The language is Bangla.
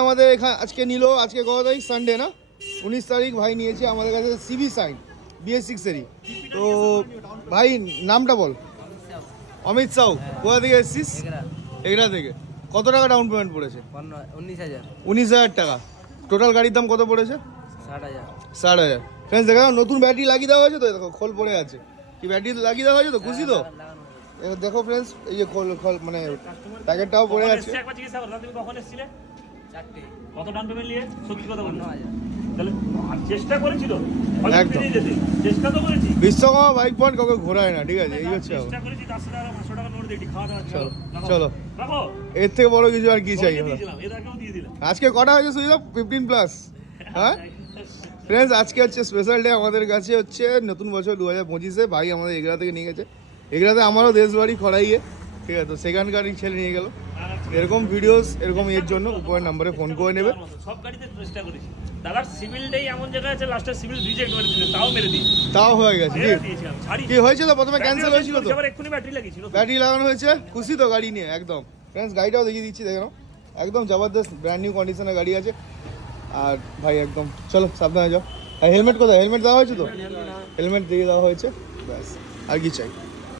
আমাদের এখানে আজকে নিল, আজকে কত তারিখ? সানডে না, 19 তারিখ ভাই নিয়েছে আমাদের কাছে সিবি সাইন BS6 এরই। তো ভাই নামটা বল। অমিত সাউ। কোথা থেকে এসেছিস? এগরা থেকে। কত টাকা ডাউন পেমেন্ট পড়েছে? 19,000 টাকা। টোটাল গাড়ির দাম কত পড়েছে? 60,000। ফ্রেন্ডস দেখা নতুন ব্যাটারি লাগিয়ে দেওয়া হয়েছে তো, দেখো খোল পড়ে আছে। কি ব্যাটারি লাগিয়ে দেওয়া হয়েছে তো? খুশি তো? দেখো ফ্রেন্ডস, এই যে খোল খোল মানে প্যাকেটটাও পড়ে আছে। কত ডাউন পেমেন্ট নিয়ে? সত্যি কথা বলুন, তাহলে চেষ্টা করেছিল, একদম চেষ্টা তো করেছি। বিশ্বকর্মা বাইক পয়েন্ট কাউকে ঘোরায় না, ঠিক আছে? এই হচ্ছে চেষ্টা করেছি, 10 টাকা 500 টাকা নোট দিয়ে খাওয়া দাওয়া। চলো চলো, রাখো, এর থেকে বড় কিছু আর কি চাই? এর আগেও দিয়ে দিলাম। আজকে কটা হয়েছে সুযোগ? 15+। হ্যাঁ ফ্রেন্ডস, আজকে হচ্ছে স্পেশাল ডে আমাদের কাছে, হচ্ছে নতুন বছর 2025-এ। ভাই আমাদের এগরা থেকে নিয়ে গেছে। এগরাতে আমারও দেশ বাড়ি খড়াইয়ে, ঠিক আছে? তো সেখানকারই ছেলে নিয়ে গেল। এরকম ভিডিওস, এরকম এর জন্য উপরের নাম্বারে ফোন করে নেবে। সব গাড়িতে চেষ্টা করেছি দাদার সিভিলটাই এমন জায়গায় আছে, লাস্টে সিভিল রিজেক্ট করে দিয়েছে, তাও মেরে দিই, তাও হয়ে গেছে। কি হয়েছিল প্রথমে? ক্যান্সেল হয়েছিল তো, এক্ষুনি ব্যাটারি লাগিয়েছিল, ব্যাটারি লাগানো হয়েছে। খুশি তো গাড়ি নিয়ে? একদম। ফ্রেন্ডস গাড়িটাও দেখিয়ে দিচ্ছি, দেখো একদম জবরদস্ত ব্র্যান্ড নিউ কন্ডিশনের গাড়ি আছে। আর ভাই একদম চলো সাবধানে যাও। হেলমেট কোথায়? হেলমেট দেওয়া হয়েছে তো? হেলমেট দিয়ে দেওয়া হয়েছে, ব্যাস আর কি চাই।